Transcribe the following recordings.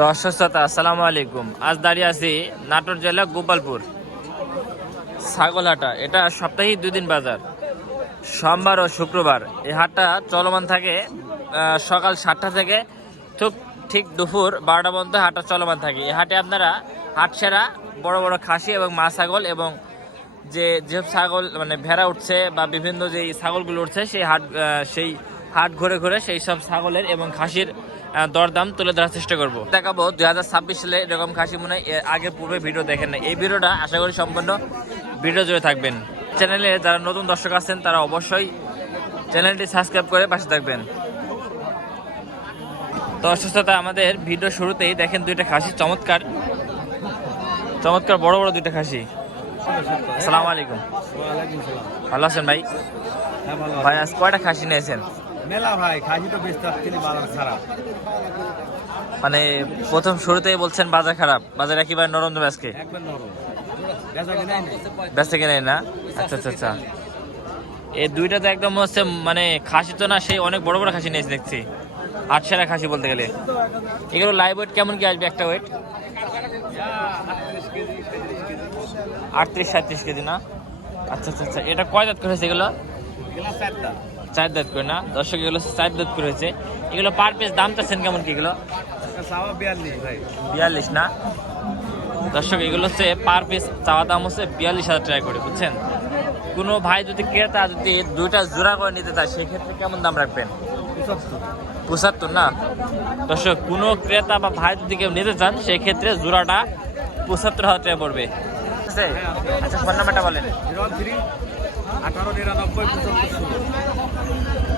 দর্শক শ্রোতা আসসালামু আলাইকুম। আজ দাঁড়িয়ে আছি নাটোর জেলা গোপালপুর ছাগলহাটা। এটা সপ্তাহে 2 দিন বাজার, সোমবার ও শুক্রবার। এই হাটটা চলমান থাকে সকাল 7টা থেকে ঠিক দুপুর 12টা পর্যন্ত হাটটা চলমান থাকে। এই হাটে আপনারা হাট সেরা বড় বড় খাসি এবং মা ছাগল এবং যেসব ছাগল মানে ভেড়া উঠছে বা বিভিন্ন যেই ছাগলগুলো উঠছে সেই হাট ঘুরে ঘুরে সেই সব ছাগলের এবং খাসির দরদাম তুলে ধরার চেষ্টা করবো। দেখাবো 2026 সালে এরকম খাসি মনে হয় আগে পূর্বে ভিডিও দেখেন না। এই ভিডিওটা আশা করি সম্পূর্ণ ভিডিও জুড়ে থাকবেন। চ্যানেলে যারা নতুন দর্শক আছেন তারা অবশ্যই চ্যানেলটি সাবস্ক্রাইব করে পাশে থাকবেন। তো অসুস্থতা আমাদের ভিডিও শুরুতেই দেখেন দুইটা খাসি, চমৎকার চমৎকার বড় বড় দুইটা খাসি। আসসালামু আলাইকুম। ভালো আছেন ভাই? ভাই আজ কয়টা খাসি নিয়েছেন? মেলা ভাই, খাসি তো বেচতে পারছি বাজার খারাপ। মানে প্রথম শুরুতেই বলছেন বাজার খারাপ, বাজার একেবারে নরম দেবে আজকে? একবার নরম, বেচা কিনাই নেই। বেচা কিনে না? আচ্ছা আচ্ছা আচ্ছা। এই দুইটা তো একদম হচ্ছে মানে খাসি তো না, সেই অনেক বড় বড় খাসি নিয়েছে দেখছি, আটশেরা খাসি বলতে গেলে। এগুলো লাইভ ওয়েট কেমন কি আসবে একটা ওয়েট? 38-37 কেজি না? আচ্ছা আচ্ছা আচ্ছা। এটা কয় দাঁত করেছে এগুলো? 4 দাঁত করে না? দর্শক এগুলো 4 দাঁত করেছে। এগুলো পার পিস দাম চাচ্ছেন কেমন কি এগুলো? 42 না? দর্শক এগুলো হচ্ছে পার পিস চাওয়া দাম হচ্ছে 42,000 টাকা করে, বুঝছেন? কোনো ভাই যদি ক্রেতা যদি দুইটা জোড়া করে নিতে চায় সেক্ষেত্রে কেমন দাম রাখবেন? 75 না? দর্শক কোনো ক্রেতা বা ভাই যদি কেউ নিতে চান সেক্ষেত্রে জোড়াটা 75,000 টাকা পড়বে। আচ্ছা, ফোন নাম্বারটা বলেন। 1899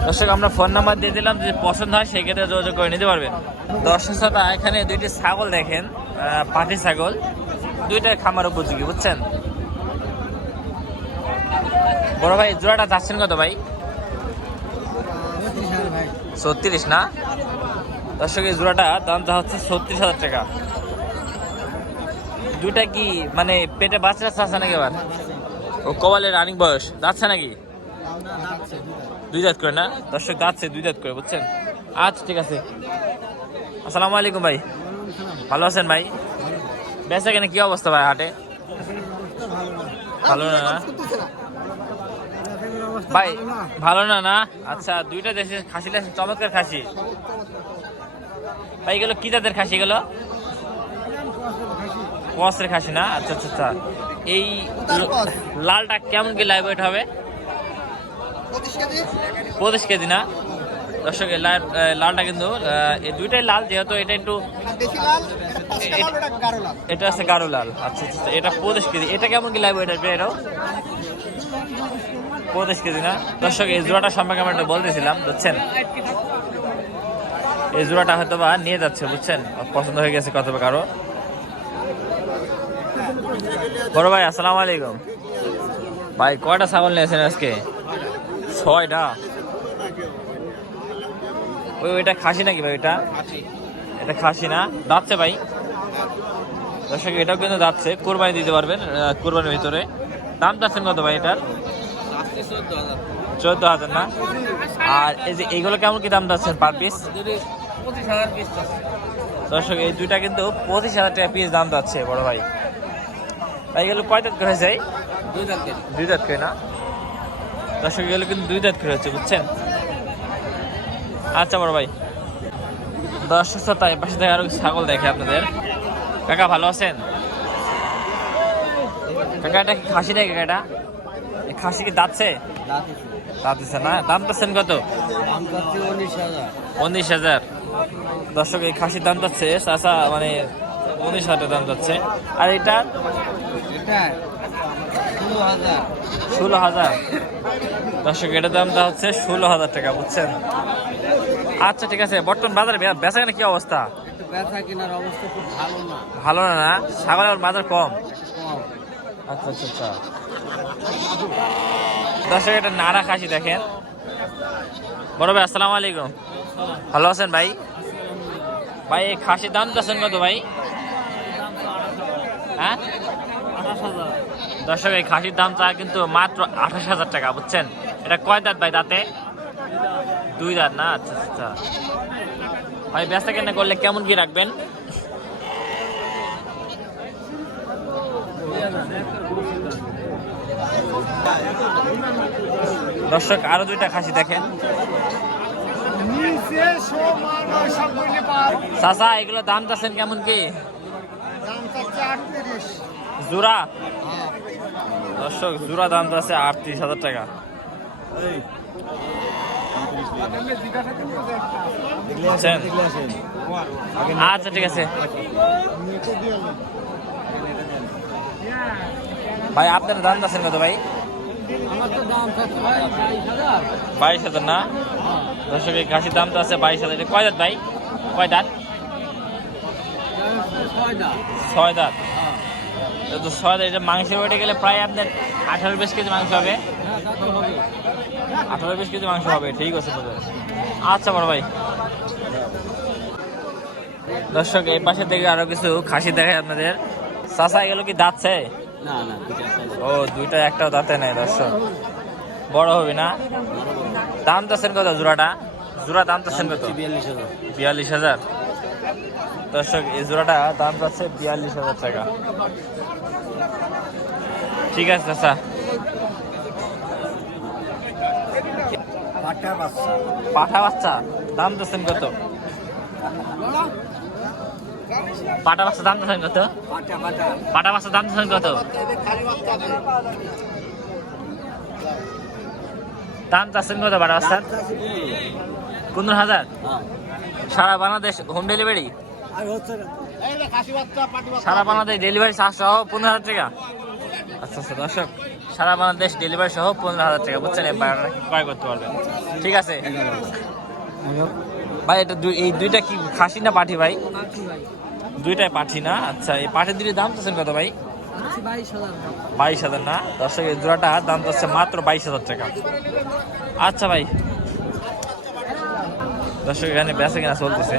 দর্শক আমরা ফোন নাম্বার দিয়ে দিলাম, যদি পছন্দ হয় সেই ক্ষেত্রে যোগাযোগ করে নিতে পারবেন। দর্শক শ্রোতা এখানে দুইটি ছাগল দেখেন, পাটি ছাগল, দুইটাই খামার উপযোগী, বুঝছেন? বড় ভাই জোড়াটা চাচ্ছেন কত ভাই? 36 না? দর্শক এই জোড়াটা দাম যা হচ্ছে 36,000 টাকা। দুইটা কি মানে পেটে বাচ্চা আছে নাকি? এবার ও কবালের রানিং বয়স যাচ্ছে নাকি? 2 দাঁত করে না? দর্শক যাচ্ছে 2 দাঁত করে, বুঝছেন? আচ্ছা ঠিক আছে। আসসালামু আলাইকুম ভাই, ভালো আছেন ভাই? বেচা কেন কি অবস্থা ভাই হাটে? ভালো না না ভাই? ভালো না না? আচ্ছা, দুইটা দেশে খাসি আছে, চমৎকার খাসি ভাই। এগুলো কি জাতের খাসি? এগুলো কসের খাসি না? আচ্ছা আচ্ছা আচ্ছা। এই লালটা কেমন কি লাইভ ওয়েট হবে? 25 কেজি না? দর্শক লালটা কিন্তু এই দুইটাই লাল, যেহেতু এটা একটু এটা আছে গাঢ় লাল। আচ্ছা আচ্ছা। এটা 25 কেজি। এটা কেমন কি লাইভ ওয়েট আসবে? এটাও 25 কেজি না? দর্শক এই জোড়াটা সম্পর্কে আমরা একটু বলতেছিলাম, বুঝছেন? এই জোড়াটা হয়তো বা নিয়ে যাচ্ছে, বুঝছেন? পছন্দ হয়ে গেছে কত কারো। বড় ভাই আসসালামু আলাইকুম। ভাই কয়টা ছাগল নিয়েছেন আজকে? 6টা। ওইটা খাসি নাকি ভাই? এটা খাসি না? দাঁতছে ভাই? দর্শক এটাও কিন্তু দাঁতছে, কোরবানি দিতে পারবেন কোরবানির ভিতরে। দাম চাচ্ছেন কত ভাই এটার? 14,000 না? আর এই যে এইগুলো কেমন কি দাম চাচ্ছেন পার পিস? 25,000 পিস। দর্শক এই দুইটা কিন্তু 25,000 টাকা পিস দাম যাচ্ছে বড় ভাই। এগুলো কয় দাঁত করে হয়েছে? 2 দাঁত করে না? দর্শক এগুলো কিন্তু 2 দাঁত করে হচ্ছে, বুঝছেন? আচ্ছা বড় ভাই। দর্শক তাই পাশে থেকে আরো ছাগল দেখে আপনাদের। কাকা ভালো আছেন? কাকা এটা কি খাসি নাকি? কাকা এটা খাসি কি দাঁতছে? দাঁতছে না? দাম পাচ্ছেন কত? 19,000। দর্শক এই খাসির দাম যাচ্ছে চাচা মানে 19,000 দাম যাচ্ছে। আর এটা 16,000। দর্শক এটার দামটা হচ্ছে 16,000 টাকা, বুঝছেন? আচ্ছা ঠিক আছে। বর্তমান বাজারে বেচা কেনা কি অবস্থা? বেচা কেনার অবস্থা খুব ভালো না। ভালো না না? ছাগলের বাজার কম? আচ্ছা আচ্ছা আচ্ছা। দর্শক এটা নাড়া খাসি দেখেন। বড় ভাই আসসালামু আলাইকুম, ভালো আছেন ভাই? ভাই এই খাসির দাম চাচ্ছেন কত ভাই? হ্যাঁ 28,000। দর্শক এই খাসির দাম চা কিন্তু মাত্র 28,000 টাকা, বুঝছেন? এটা কয় দাঁত ভাই? দাঁতে 2 দাঁত না? আচ্ছা আচ্ছা। ভাই বেচা কেনা করলে কেমন কি রাখবেন? দর্শক আরো দুইটা খাসি দেখেন। চাচা এগুলো দাম চাচ্ছেন কেমন কি? জোড়া দর্শক জোড়া দাম চাচ্ছে 38,000 টাকা। বুঝছেন? আচ্ছা ঠিক আছে ভাই, আপনার দাম চাচ্ছেন কত ভাই? 22,000 না? দর্শক এই খাসির দাম তো আছে 22,000। কয় দাঁত ভাই? কয় দাঁত? 6 দাঁত। তো 6 দাঁত, এটা মাংসের ওয়েটে গেলে প্রায় আপনার 18-20 কেজি মাংস হবে। 18-20 কেজি মাংস হবে, ঠিক আছে। আচ্ছা বড় ভাই। দর্শক এই পাশে থেকে আরো কিছু খাসি দেখায় আপনাদের। চাচা এগুলো কি দাঁতছে? ও দুইটা, একটাও দাঁতে নেই। দর্শক বড় হবে না? দাম চাচ্ছেন কত জোড়াটা? জোড়া দাম চাচ্ছেন কত? 42,000। দর্শক এই জোড়াটা দাম চাচ্ছে 42,000 টাকা। ঠিক আছে চাচা। পাঠা বাচ্চা দাম চাচ্ছেন কত? পাটা বাচ্চা দাম চাচ্ছেন কত? পাটা বাচ্চা দাম চাচ্ছেন কত? দাম চাচ্ছেন কত পাটা বাচ্চার? 15,000। সারা বাংলাদেশ হোম ডেলিভারি? সারা বাংলাদেশ ডেলিভারি চার্জ সহ 15,000 টাকা। আচ্ছা আচ্ছা দর্শক, সারা বাংলাদেশ ডেলিভারি সহ 15,000 টাকা। বুঝছেন? ক্রয় করতে পারবেন। ঠিক আছে ভাই। এটা এই দুইটা কি খাসি না পাঠি ভাই? দুইটাই পাঠি না? আচ্ছা, এই পাঠির দুটির দাম চাচ্ছেন কত ভাই? 22,000 না? দর্শক এই জোড়াটা দাম চাচ্ছে মাত্র 22,000 টাকা। আচ্ছা ভাই। দর্শক এখানে বেচা কিনা চলতেছে।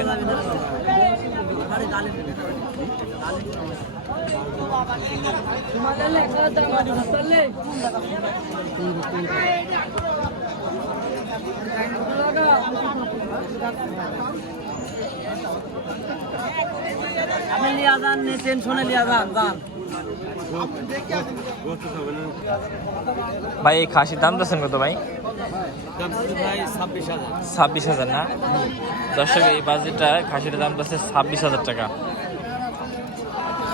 ভাই এই খাসির দাম চাচ্ছেন কত ভাই? 26,000 না? দর্শক এই বাজেটটা খাসির দাম চাচ্ছে 26,000 টাকা।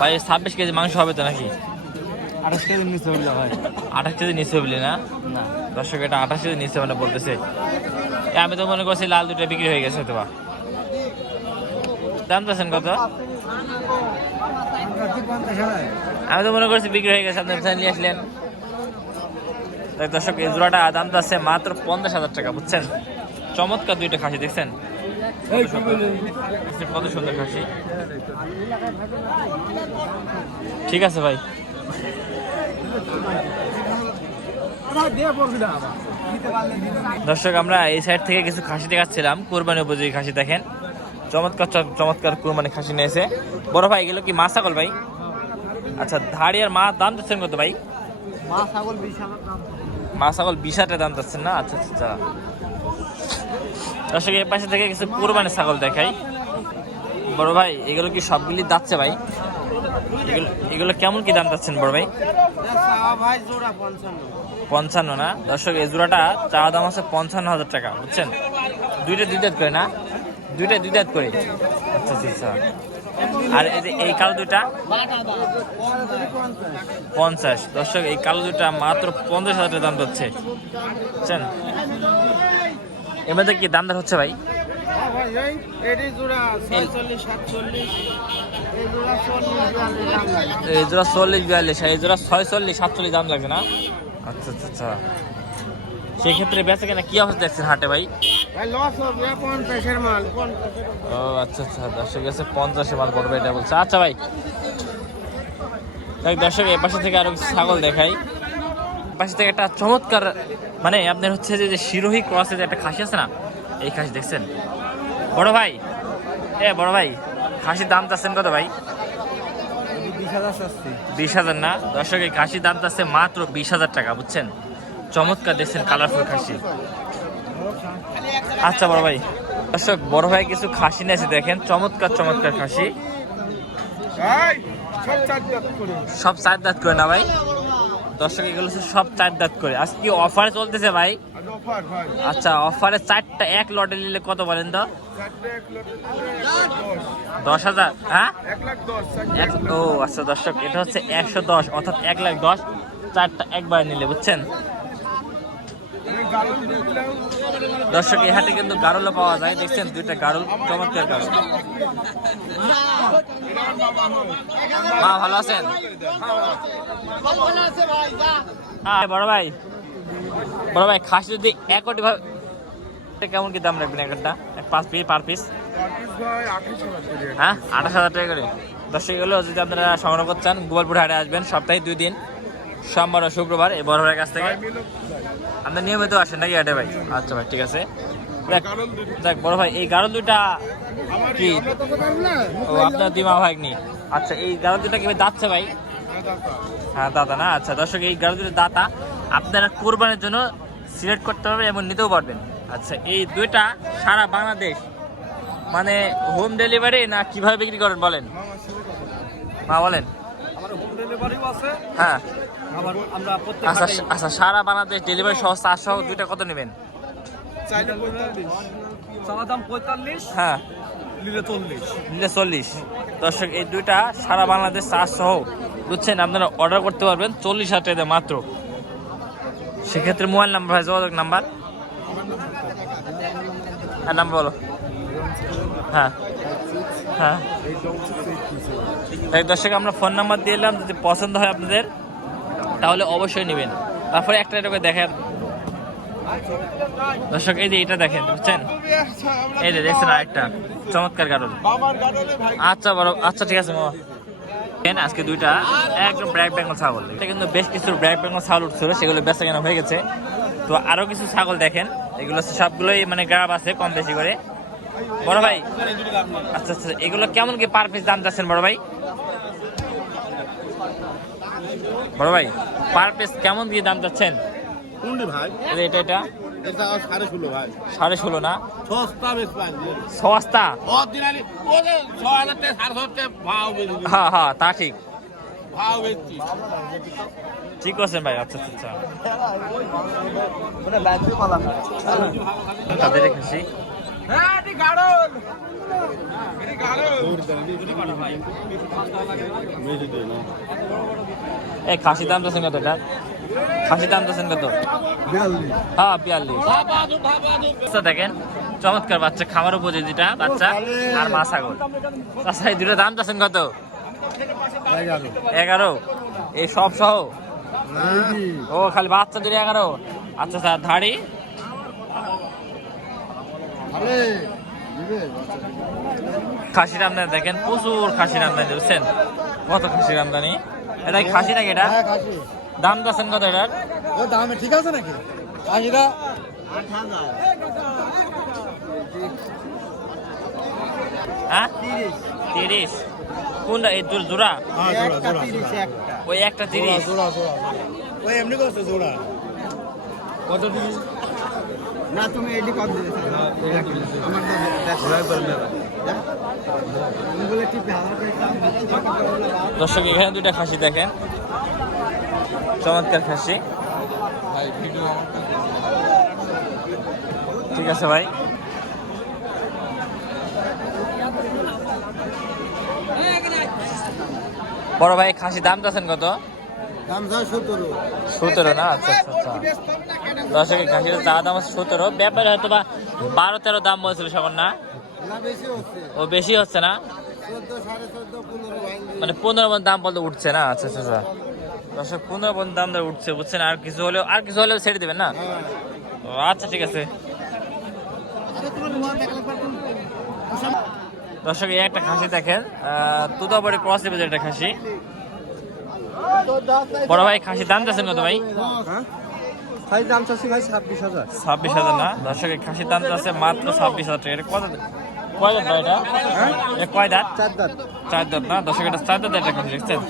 ভাই 26 কেজি মাংস হবে তো নাকি? 28 কেজি নিচে হইলে ভাই। 28 কেজি নিচে হইলে না? না দর্শক এটা 28 কেজি নিচে মানে বলতেছে। আমি তো মনে করছি লাল দুটো বিক্রি হয়ে গেছে হয়তো বা। দাম চাচ্ছেন কত? আমি তো মনে করছি বিক্রি হয়ে গেছে, আপনি নিয়ে আসলেন। তাই দর্শক এই জোড়াটা দাম আছে মাত্র 50,000 টাকা। বুঝছেন? চমৎকার দুইটা খাসি দেখছেন কত সুন্দর খাসি। ঠিক আছে ভাই। দর্শক আমরা এই সাইড থেকে কিছু খাসি দেখাচ্ছিলাম, কোরবানি উপযোগী খাসি। দেখেন চমৎকার চমৎকার কোরবানি খাসি নিয়েছে। বড় ভাই এগুলো কি মা ছাগল ভাই? আচ্ছা, ধাড়ি আর মা দাম চাচ্ছেন কত ভাই? মা ছাগল 20,000 দাম চাচ্ছেন না? আচ্ছা আচ্ছা। দর্শক এই পাশে থেকে কিছু কোরবানি ছাগল দেখাই। বড় ভাই এগুলো কি সবগুলি দাচ্ছে ভাই? এগুলো কেমন কি দাম চাচ্ছেন বড় ভাই? 55 না? দর্শক এই জোড়াটা চাওয়া দাম আছে 55,000 টাকা। বুঝছেন? দুইটা দুই দাঁত করে না? দুইটা দুই দাঁত করে। আচ্ছা আচ্ছা। আর এই কালো দুইটা 50। দর্শক এই কালো দুইটা মাত্র 50,000 দাম যাচ্ছে। বুঝছেন? এর মধ্যে কি দাম দর হচ্ছে ভাই? এই জোড়া 40-42, এই জোড়া 46-47 দাম লাগছে না? আচ্ছা আচ্ছা আচ্ছা। সেক্ষেত্রে বেচা কেনা কি অবস্থা দেখছেন হাটে ভাই? ও আচ্ছা আচ্ছা। দর্শক গেছে 50-এর মাল পড়বে এটা বলছে। আচ্ছা ভাই দর্শক এ পাশে থেকে আরো কিছু ছাগল দেখাই। পাশে থেকে একটা চমৎকার মানে আপনার হচ্ছে যে শিরোহী ক্রসে যে একটা খাসি আছে না, এই খাসি দেখছেন? বড় ভাই বড় ভাই খাসির দাম চাচ্ছেন কত ভাই? 20,000 না? দর্শক এই খাসির দাম চাচ্ছে মাত্র 20,000 টাকা। বুঝছেন? চমৎকার দেখছেন কালারফুল খাসি। আচ্ছা বড় ভাই। দর্শক বড় ভাই কিছু খাসি নিয়েছে দেখেন, চমৎকার চমৎকার খাসি। সব 4 দাঁত করে না ভাই? দর্শক এগুলো হচ্ছে সব 4 দাঁত করে। আজকে কি অফারে চলতেছে ভাই? আচ্ছা, অফারে 4টা এক লটে নিলে কত বলেন তো? 10,000। হ্যাঁ, ও আচ্ছা দর্শক, এটা হচ্ছে 110 অর্থাৎ 1,10,000 4টা একবার নিলে, বুঝছেন দর্শক? এই হাটে কিন্তু গারলও পাওয়া যায়, দেখছেন 2টা গারল, চমৎকার গারল। মা ভালো আছেন? হ্যাঁ বড় ভাই, খাসি যদি এক কোটি ভাবে কেমন কি দাম রাখবেন একটা? 5 পিস পার পিস? হ্যাঁ, 28,000 টাকা করে। দর্শক এগুলো যদি আপনারা সংগ্রহ করতে চান, গোপালপুর হাটে আসবেন সপ্তাহে 2 দিন, সোমবার ও শুক্রবার, এই বড় ভাইয়ের কাছ থেকে। আপনার নিয়মিত আসেন নাকি হাটে ভাই? আচ্ছা ভাই, ঠিক আছে। দেখ বড় ভাই, এই গারল 2টা কি ও আপনার দিমা ভাই নি? আচ্ছা, এই গারল 2টা কি দাঁতছে ভাই? হ্যাঁ দাদা না। আচ্ছা দর্শক, এই গারল 2টা দাতা আপনারা কোরবানির জন্য সিলেক্ট করতে পারবেন এবং নিতেও পারবেন। আচ্ছা, এই 2টা সারা বাংলাদেশ মানে হোম ডেলিভারি না কিভাবে বিক্রি করেন বলেন? মা বলেন। হ্যাঁ, আচ্ছা আচ্ছা, সারা বাংলাদেশ ডেলিভারি সহ 400 2টা কত নেবেন? হ্যাঁ, নিলে 40। দর্শক এই 2টা সারা বাংলাদেশ 400, বুঝছেন? আপনারা অর্ডার করতে পারবেন 40,000 টাকা মাত্র। সেক্ষেত্রে মোবাইল নাম্বার হয়, যোগাযোগ নাম্বার? হ্যাঁ, নাম্বার বলো। হ্যাঁ হ্যাঁ, দর্শক আমরা ফোন নাম্বার দিয়ে এলাম, যদি পছন্দ হয় আপনাদের তাহলে অবশ্যই নেবেন। তারপরে একটা এটাকে দেখেন দর্শক, এই যে এটা দেখেন, বুঝছেন? এই যে দেখছেন আরেকটা চমৎকার গারল। আচ্ছা বড়, আচ্ছা ঠিক আছে মামা। আজকে 2টা একদম ব্ল্যাক বেঙ্গল ছাগল। এটা কিন্তু বেশ কিছু ব্ল্যাক বেঙ্গল ছাগল উঠছিল, সেগুলো বেচা কেনা হয়ে গেছে। তো আরো কিছু ছাগল দেখেন, এগুলো সবগুলোই মানে গ্রাব আছে কম বেশি করে। বড় ভাই, আচ্ছা আচ্ছা, এগুলো কেমন কি পার পিস দাম যাচ্ছেন বড় ভাই? বড় ভাই, পার পিস কেমন কি দাম যাচ্ছেন? এটা এটা 16.5 না? সস্তা? হ্যাঁ হ্যাঁ, তা ঠিক ঠিক করছেন ভাই। আচ্ছা আচ্ছা, তাদের খাসি এই খাসি দাম যাচ্ছেন কত? এটা খাসি দাম যাচ্ছেন কত? হ্যাঁ 42। দেখেন চমৎকার বাচ্চা, খামার উপযোগীটা বাচ্চা আর মা ছাগল। আচ্ছা, এই 2টা দাম যাচ্ছেন কত? 11। এই সব সহ? ও খালি বাচ্চা 2 11। আচ্ছা স্যার, ধাড়ি খাসির আমদানি দেখেন, প্রচুর খাসির আমদানি, বুঝছেন? কত খাসির আমদানি। এটা খাসি নাকি? এটা দাম যাচ্ছেন কত? এটার দাম ঠিক আছে নাকি? খাসিটা 8,000। হ্যাঁ 30। কোনটা? এই জোড়া? ওই একটা 30। ওই এমনি করছে জোড়া কত? না তুমি এডি কত দিলে? দর্শক এখানে 2টা খাসি দেখেন, চমৎকার খাসি। ঠিক আছে ভাই। বড় ভাই, খাসি দাম যাচ্ছেন কত? দাম 17 না? আচ্ছা আচ্ছা আচ্ছা, দর্শক খাসির চা দাম 17। ব্যাপারে হয়তো বা 12-13 দাম বলছিল সবার না? ও বেশি হচ্ছে না, মানে 15 মন দাম বলতে উঠছে না? আচ্ছা আচ্ছা আচ্ছা, দর্শক 15 মন দাম উঠছে, বুঝছেন? আর কিছু হলেও ছেড়ে দেবেন না? ও আচ্ছা ঠিক আছে। দর্শক এই একটা খাসি দেখেন, তুতাবাড়ি ক্রস লেভেলের একটা খাসি। বড় ভাই, খাসির দাম যাচ্ছেন কত ভাই? খাসির দাম চাচ্ছি ভাই 26,000। 26,000 না? দর্শক খাসির দাম যাচ্ছে মাত্র 26,000 টাকা। এটা কত কয় দাঁত ভাই? এটা কয় দাঁত? 4 দাঁত। 4 দাঁত না? দর্শক এটা 4 দাঁত একটা খাসি, দেখছেন?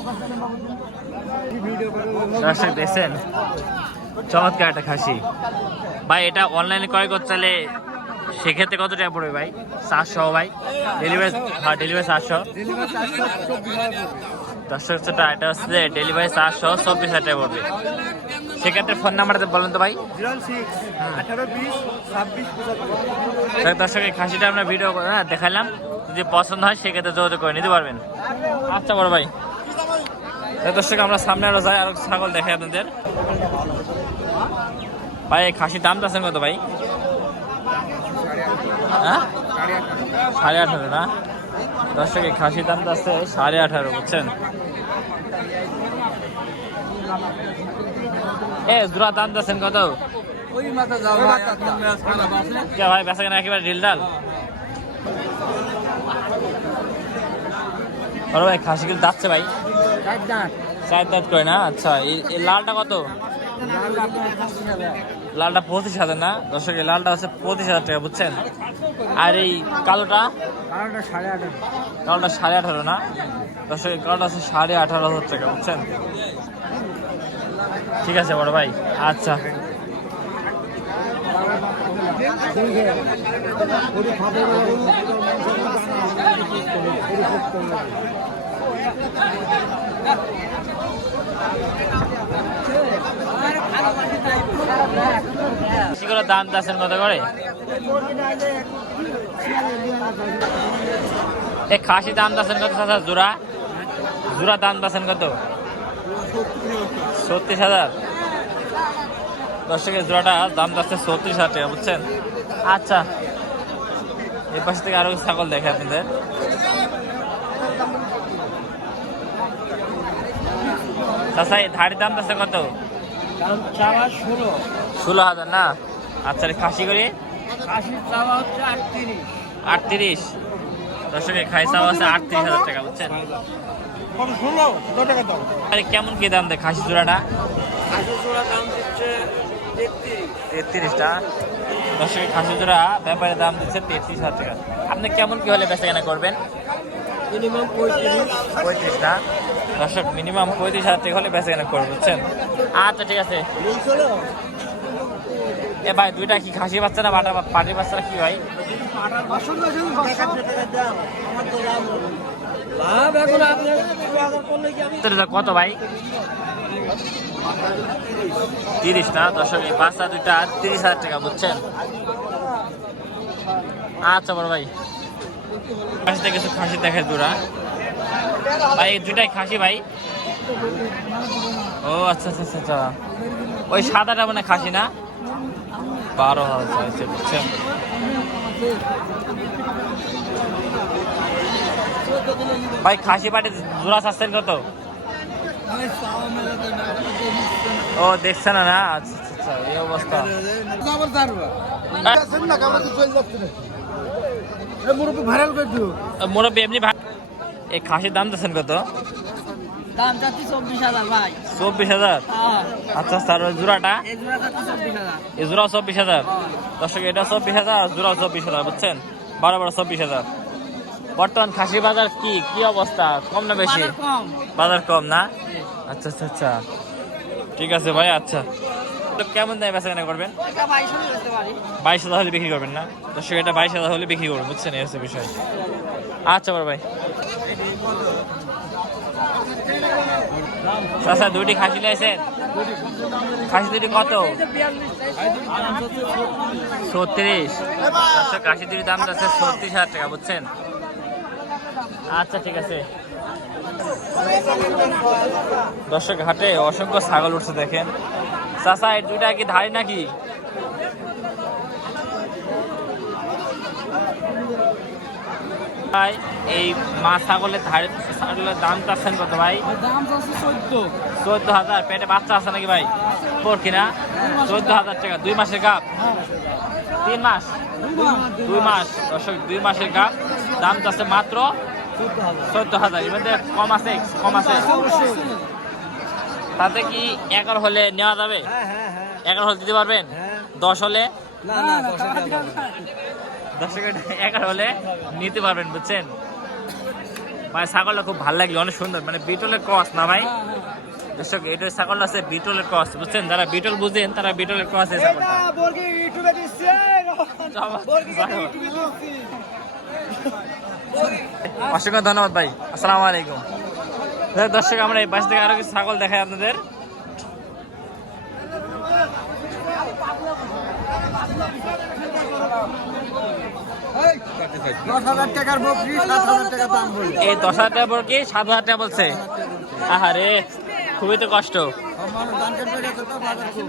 দর্শক দেখছেন চমৎকার একটা খাসি ভাই। এটা অনলাইনে ক্রয় করতে চাইলে সেক্ষেত্রে কত টাকা পড়বে ভাই? 400 ভাই? ডেলিভারি? হ্যাঁ ডেলিভারি 400। দর্শক ছোটা এটা হচ্ছে ডেলিভারি চার্জ সহ 24,000 টাকা পড়বে। সেক্ষেত্রে ফোন নাম্বারটা বলেন তো ভাই। 06 18 20 26 75। দর্শক এই খাসিটা আমরা ভিডিও দেখালাম, যদি পছন্দ হয় সেক্ষেত্রে যোগাযোগ করে নিতে পারবেন। আচ্ছা বড় ভাই, দর্শক আমরা সামনে আরো যাই, আরো ছাগল দেখাই আপনাদের। ভাই এই খাসির দাম আছেন কত ভাই? হ্যাঁ 18.5 না? দর্শক এই খাসির দাম আছে 18.5, বুঝছেন? জোড়া দাম আছেন কত? কে ভাই বেচা কেনা একেবারে ঢিল ডাল? বড় ভাই খাসি কিন্তু যাচ্ছে ভাই, 4 দাঁত করে না? আচ্ছা এই লালটা কত? লালটা 25,000 না? দর্শক এই লালটা হচ্ছে 25,000 টাকা, বুঝছেন? আর এই কালোটা? কালোটা 18.5 না? দর্শক এই কালোটা হচ্ছে 18,500 টাকা, বুঝছেন? ঠিক আছে বড় ভাই, আচ্ছা। করে দাম চাচ্ছেন কত করে? এই খাসি দাম চাচ্ছেন কত চাচা? জোড়া জোড়া দাম চাচ্ছেন কত? 36,000। দর্শকের জোড়াটা দাম যাচ্ছে 36,000 টাকা, বুঝছেন? আচ্ছা এই পাশ থেকে আরো ছাগল দেখে আপনাদের। চাচা এই ধাড়ির দাম যাচ্ছে কত? 16,000 না? আচ্ছা খাসি করে 38। দর্শকের খাই চাওয়া আছে 38,000 টাকা, বুঝছেন? কেমন কি দাম দেয় খাসি জোড়াটা? 33টা। দর্শকের খাসি জোড়া ব্যাপারে দাম দিচ্ছে 33,000 টাকা। আপনি কেমন কি হলে বেচা কেনা করবেন? মিনিমাম 35 না? দর্শক মিনিমাম 35,000 টাকা হলে বেচা কেনা করবেন, বুঝছেন? আচ্ছা ঠিক আছে। এ ভাই দুইটা কি খাসি বাচ্চা না পাটির বাচ্চারা কি ভাই? কত ভাই? 30 না? দর্শক এই বাচ্চা দুইটা 30,000 টাকা, বুঝছেন? আচ্ছা বড় ভাই খাসিতে কিছু খাসি দেখে দুরা ভাই, দুইটাই খাসি ভাই। ও আচ্ছা আচ্ছা আচ্ছা, ওই সাদাটা মানে খাসি না? 12,000 হয়েছে, বুঝছেন? ভাই খাসি পাটি জোড়া চাচ্ছেন কত? ও দেখছেন না? আচ্ছা আচ্ছা এই অবস্থা। মুরব্বী এমনি এই খাসির দাম দিচ্ছেন কত? দাম চাচ্ছি 24,000 ভাই। 24,000? আচ্ছা স্যার ওই জোড়াটা? এই জোড়া চাচ্ছি 24,000। এই জোড়া 24,000? দর্শক এটা 24,000, জোড়া 24,000, বুঝছেন? 24,000। বর্তমান খাসি বাজার কি কি অবস্থা, কম না বেশি? বাজার কম না? আচ্ছা আচ্ছা আচ্ছা ঠিক আছে ভাই। আচ্ছা কেমন দামে বেচা কেনা করবেন? 22,000 হলে বিক্রি করবেন না? দর্শক এটা 22,000 হলে বিক্রি করবেন, বুঝছেন? এই হচ্ছে বিষয়। আচ্ছা বড় ভাই। আচ্ছা দুটি খাসি লাইছেন? খাসি দুটি কত? 36। দর্শক খাসি দুটির দাম যাচ্ছে 36,000 টাকা, বুঝছেন? আচ্ছা ঠিক আছে। দর্শক হাটে অসংখ্য ছাগল উঠছে দেখেন। চাচা এই দুইটা কি ধাড়ি নাকি? ভাই এই মা ছাগলের ছাগলের দাম চাচ্ছেন কত ভাই? দাম চাচ্ছি 14,000। পেটে বাচ্চা আছে নাকি ভাই? তোর কিনা 14,000 টাকা। 2 মাসের গাপ? 3 মাস? 2 মাস। দর্শক 2 মাসের গাপ, দাম চাচ্ছে মাত্র 14,000। এর মধ্যে কম আছে? কম আছে? তাতে কি 11 হলে নেওয়া যাবে? 11 হলে দিতে পারবেন? 10 হলে? 11 হলে নিতে পারবেন, বুঝছেন? মানে ছাগলটা খুব ভালো লাগলো, অনেক সুন্দর, মানে বিটলের ক্রস না ভাই? দর্শক এটা ছাগলটা আছে বিটলের ক্রস, বুঝছেন? যারা বিটল বুঝেন তারা বিটলের ক্রস এই ছাগলটা। অসংখ্য ধন্যবাদ ভাই, আসসালামু আলাইকুম। দর্শক আমরা এই পাশ থেকে আরো কিছু ছাগল দেখাই আপনাদের। টাকার বকরি 7,000 টাকা দাম বলে। এই 10,000 টাকা পর কি 7,000 টাকা বলছে? আহারে খুবই তো কষ্ট। আমার ধান কাটতে গেছে তো বাজার খুব।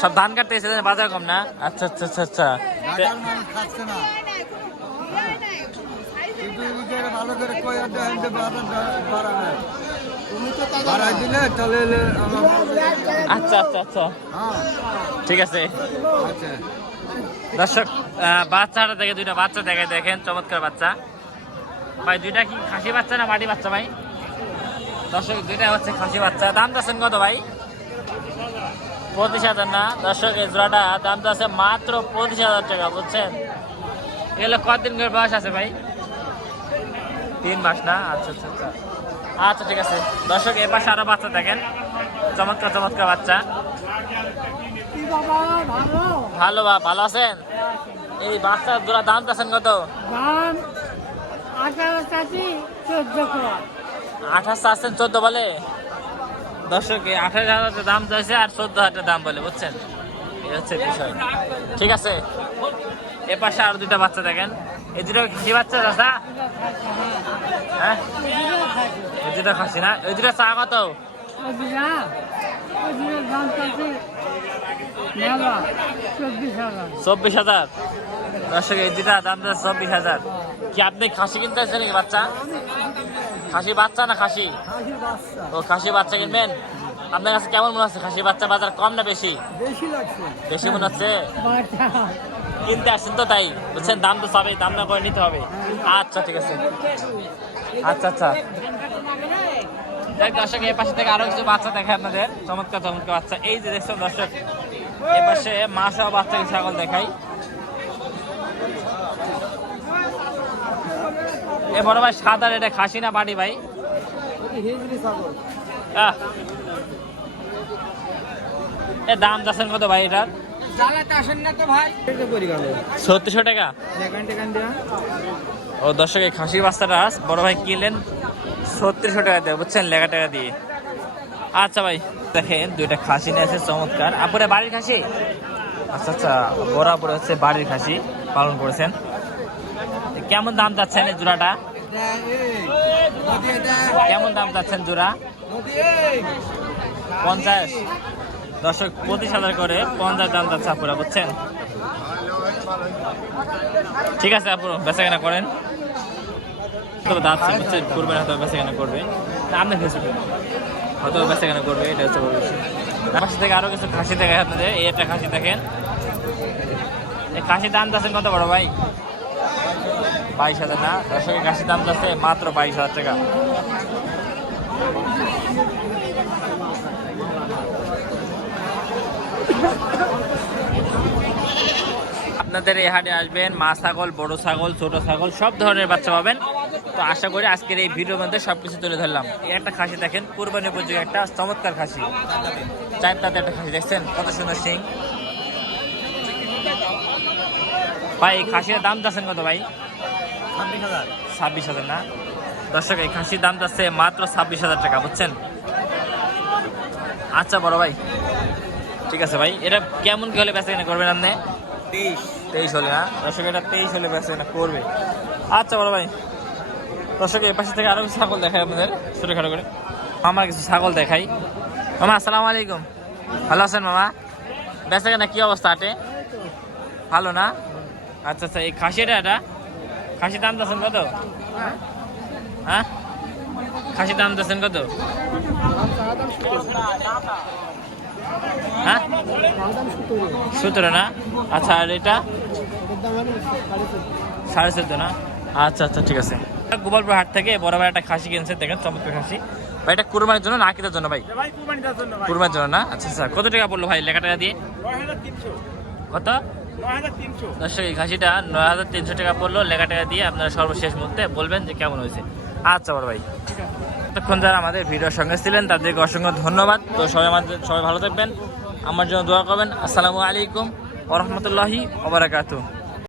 সব ধান কাটতে এসে বাজার কম না? আচ্ছা আচ্ছা আচ্ছা আচ্ছা। ঢাকার মানুষ খাচ্ছে না। কিন্তু ওদের ভালো করে কই আর দেন যে বাজার বাড়াবে। তুমি তো টাকা বাড়াই দিলে তাহলে আচ্ছা আচ্ছা আচ্ছা হ্যাঁ ঠিক আছে। আচ্ছা দর্শক বাচ্চাটা থেকে দুইটা বাচ্চা দেখে দেখেন, চমৎকার বাচ্চা ভাই। দুইটা কি খাসি বাচ্চা না মাটি বাচ্চা ভাই? দর্শক দুইটা হচ্ছে খাসি বাচ্চা। দাম চাচ্ছেন কত ভাই? 25,000 না দর্শক? এই জোড়াটা দাম আছে মাত্র 25,000 টাকা, বুঝছেন? এগুলো কতদিন করে বয়স আছে ভাই? 3 মাস না? আচ্ছা আচ্ছা আচ্ছা আচ্ছা ঠিক আছে। দর্শক এ পাশে আরো বাচ্চা দেখেন, চমৎকার চমৎকার বাচ্চা। ভালো ভালো আছেন? এই বাচ্চার জোড়া দাম চাচ্ছেন কত? দাম 18 চাচ্ছি 14 28 চাচ্ছেন, 14 বলে। দর্শক 28,000 দাম চাইছে আর 14,000 দাম বলে, বুঝছেন? এই হচ্ছে বিষয়। ঠিক আছে, এ পাশে আরো দুইটা বাচ্চা দেখেন। এই দুটো খাসি বাচ্চা চাচা? হ্যাঁ এই দুটো খাসি না? এই দুটো চা কত? দাম চাচ্ছি 24,000। দর্শক এই দুটা দাম চাচ্ছে 24,000। কি আপনি খাসি কিনতে আসছেন নাকি বাচ্চা? খাসি বাচ্চা না খাসি? ও খাসি বাচ্চা কিনবেন। আপনার কাছে কেমন মনে হচ্ছে খাসি বাচ্চা বাজার কম না বেশি? বেশি লাগছে। বেশি মনে হচ্ছে? কিনতে আসছেন তো তাই বুঝছেন, দাম তো সবই দাম না করে নিতে হবে। আচ্ছা ঠিক আছে, আচ্ছা আচ্ছা। দেখ দর্শক এই পাশে থেকে আরো কিছু বাচ্চা দেখে আপনাদের, চমৎকার চমৎকার বাচ্চা। এই যে দেখছেন দর্শক এ পাশে মা সহ বাচ্চা ছাগল দেখাই। এ বড় ভাই সাদা এটা খাসি না বাড়ি ভাই? এ দাম যাচ্ছেন কত ভাই এটার? 3600 টাকা। ও দর্শক এই খাসির বাচ্চাটা বড় ভাই কিনলেন 3600 টাকা দিয়ে, বুঝছেন? লেখা টাকা দিয়ে। আচ্ছা ভাই দেখেন দুইটা খাসি নিয়ে আছে চমৎকার। আপুরে বাড়ির খাসি? আচ্ছা আচ্ছা, বরাবর হচ্ছে বাড়ির খাসি পালন করেছেন। কেমন দাম চাচ্ছেন এই জোড়াটা? কেমন দাম চাচ্ছেন জোড়া? 50। দর্শক 25,000 করে 50 দাম যাচ্ছে আপুরা, বুঝছেন? ঠিক আছে আপু বেচা কেনা করেন, তবে যাচ্ছে বুঝছেন, করবেন হয়তো বেচা কেনা করবে। আপনার কিছু হয়তো বেচা কেনা করবে, এটা হচ্ছে বড় বিষয়। পাশে থেকে আরো কিছু খাসি দেখায় আপনাদের। এই একটা খাসি দেখেন, এই খাসির দাম যাচ্ছেন কত বড় ভাই? 22,000 না? দর্শকের খাসির দাম যাচ্ছে মাত্র 22,000 টাকা। আপনাদের এই হাটে আসবেন, মা ছাগল, বড় ছাগল, ছোট ছাগল সব ধরনের বাচ্চা পাবেন। তো আশা করি আজকের এই ভিডিওর মধ্যে সবকিছু তুলে ধরলাম। এই একটা খাসি দেখেন, কুরবানি উপযোগী একটা চমৎকার খাসি, চার দাঁতের একটা খাসি, দেখছেন কত সুন্দর সিং। ভাই এই খাসির দাম যাচ্ছেন কত ভাই? 26,000 না? দর্শক এই খাসির দাম যাচ্ছে মাত্র 26,000 টাকা, বুঝছেন? আচ্ছা বড় ভাই ঠিক আছে ভাই, এটা কেমন কি হলে বেচা কেনা করবেন আপনি? 23 হলে না? দর্শক এটা 23 হলে বেচা কেনা করবে। আচ্ছা বড় ভাই, দর্শক এই পাশে থেকে আরো কিছু ছাগল দেখাই আপনাদের ছোটখাটো করে। আমার কিছু ছাগল দেখাই। মামা আসসালামু আলাইকুম, ভালো আছেন মামা? বেচা কেনা কি অবস্থা হাটে? ভালো না? আচ্ছা আচ্ছা, এই খাসিটা এটা খাসির দাম দিচ্ছেন কত? হ্যাঁ খাসির দাম দিচ্ছেন কত? হ্যাঁ 17 না? আচ্ছা আর এটা 14.5 না? আচ্ছা আচ্ছা ঠিক আছে। গোপালপুর হাট থেকে বড় ভাই একটা খাসি কিনছে, দেখেন চমৎকার খাসি। ভাই এটা কুরবানির জন্য না আকিদার জন্য ভাই? কুরবানির জন্য না? আচ্ছা আচ্ছা, কত টাকা পড়লো ভাই লেখা টাকা দিয়ে? কত? 9,300। দর্শক এই খাসিটা 9,300 টাকা পড়লো লেখা টাকা দিয়ে। আপনারা সর্বশেষ মুহূর্তে বলবেন যে কেমন হয়েছে। আচ্ছা বড় ভাই, এতক্ষণ যারা আমাদের ভিডিওর সঙ্গে ছিলেন তাদেরকে অসংখ্য ধন্যবাদ। তো সবাই ভালো থাকবেন, আমার জন্য দোয়া করবেন। আসসালামু আলাইকুম ওয়া রাহমাতুল্লাহি ওয়া বারাকাতুহু।